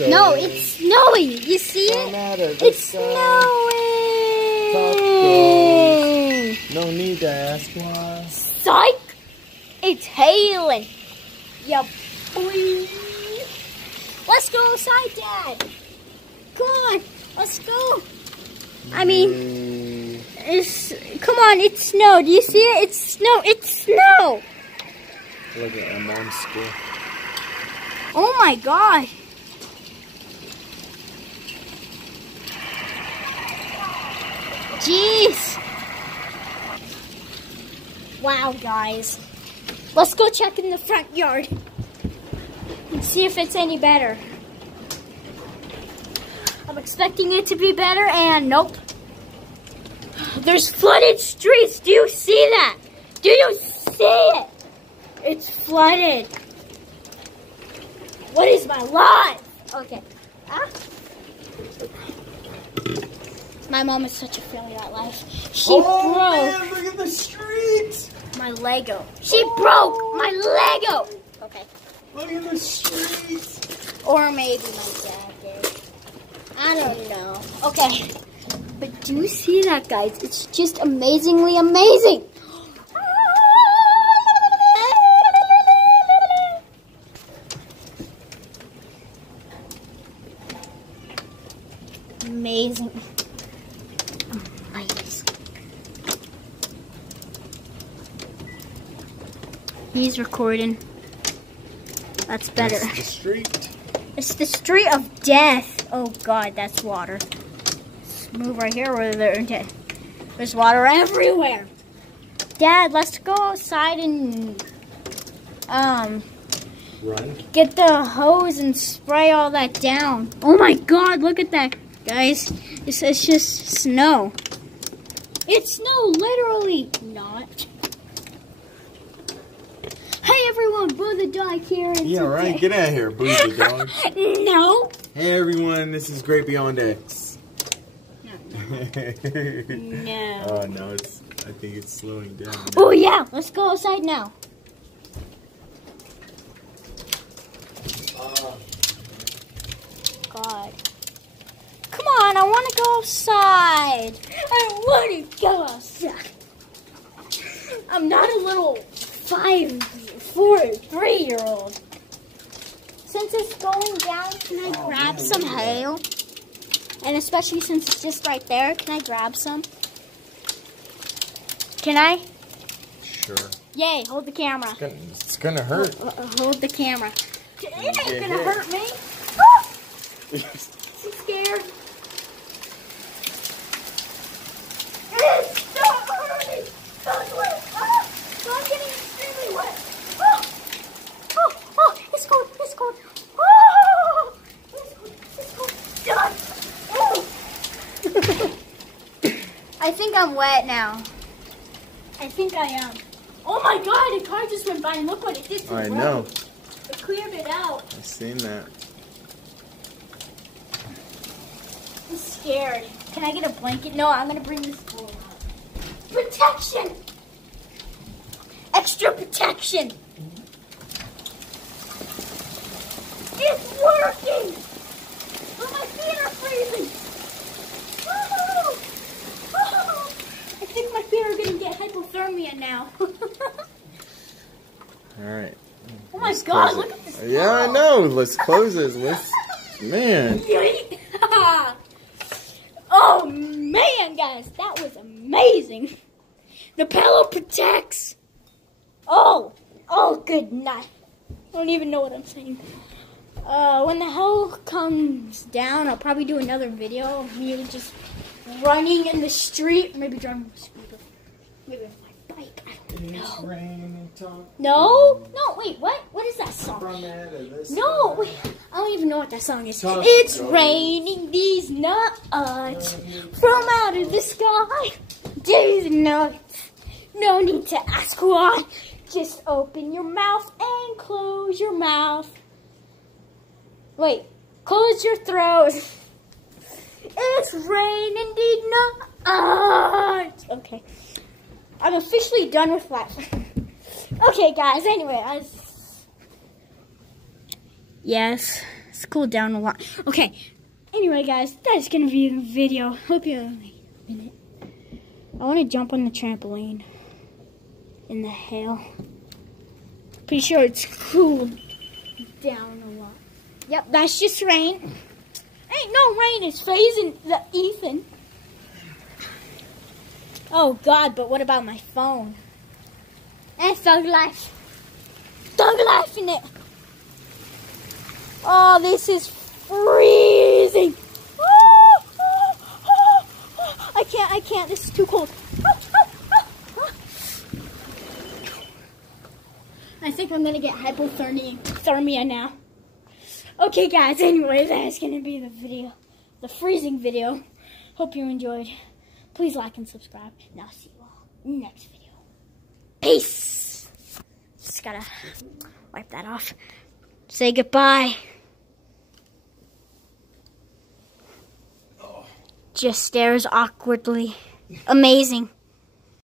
go. No, it's snowing. You see it? It's snowing. No need to ask why. Psych! It's hailing. Yup. Let's go outside, Dad. Come on, let's go. I mean, come on, it's snow. Do you see it? It's snow. It's snow. Look at my mom's school. Oh my God. Jeez. Wow, guys. Let's go check in the front yard and see if it's any better. I'm expecting it to be better, and nope. There's flooded streets. Do you see that? Do you see it? It's flooded. What is my life? Okay. My mom is such a failure at life. She broke. Man, look at the streets. My Lego. She broke my Lego. Okay. Look at the streets. Or maybe my dad did. I don't know. Okay. But do you see that, guys? It's just amazingly amazing. Amazing. Amazing. He's recording. That's better. That's the street. It's the street of death. Oh God, that's water. Let's move right here where there's water everywhere. Dad, let's go outside and Run. get the hose and spray all that down. Oh my God, look at that, guys. It's just snow. It's snow, literally not. Hey everyone, Boo the Dog here. Yeah, right. Get out of here, Boo the Dog. No. Hey everyone, this is Great Beyond X. No. Oh no, I think it's slowing down. Oh yeah, let's go outside now. God. Come on, I want to go outside. I want to go outside. I'm not a little 3-year-old. Since it's going down, can I grab some hail? And especially since it's just right there, can I grab some? Can I? Sure. Yay, hold the camera. It's gonna hurt. Hold the camera. It ain't gonna hurt me. I'm scared. It's so hurting. So wet. I'm getting extremely wet. It's cold. It's cold. It's cold. Done. I think I'm wet now. I think I am. Oh my God, a car just went by and look what it did to the road. I know. It cleared it out. I've seen that. I'm scared. Can I get a blanket? No, I'm gonna bring this bowl out. Protection! Extra protection! It's working! Oh, my feet are freezing! Oh, I think my feet are gonna get hypothermia now. Alright. Oh my God, look at this. Yeah, I know. Let's close this. Man. Oh man, guys, that was amazing. The pillow protects. Oh, good night. I don't even know what I'm saying. When the hell comes down, I'll probably do another video of me just running in the street, maybe driving a scooter, maybe on my bike. I don't know. No, wait, what? What is that song? No, wait, I don't even know what that song is. It's raining these nuts from out of the sky. These nuts. No need to ask why. Just open your mouth and close your mouth. Wait, close your throat. It's raining these nuts. Okay. I'm officially done with that. Okay, guys, anyway, yes, It's cooled down a lot. Okay. Anyway, guys, that's going to be the video. Hope you have a minute. I want to jump on the trampoline in the hail. Pretty sure it's cooled down a lot. Yep, that's just rain. Ain't no rain. It's phasing the Ethan. Oh, God, but what about my phone? And Thug Life. Thug Life in it. Oh, this is freezing. I can't. This is too cold. I think I'm going to get hypothermia now. Okay, guys, anyway, that's going to be the video. The freezing video. Hope you enjoyed. Please like and subscribe. And I'll see you all in the next video. Peace. Just gotta wipe that off. Say goodbye. Just stares awkwardly. Amazing.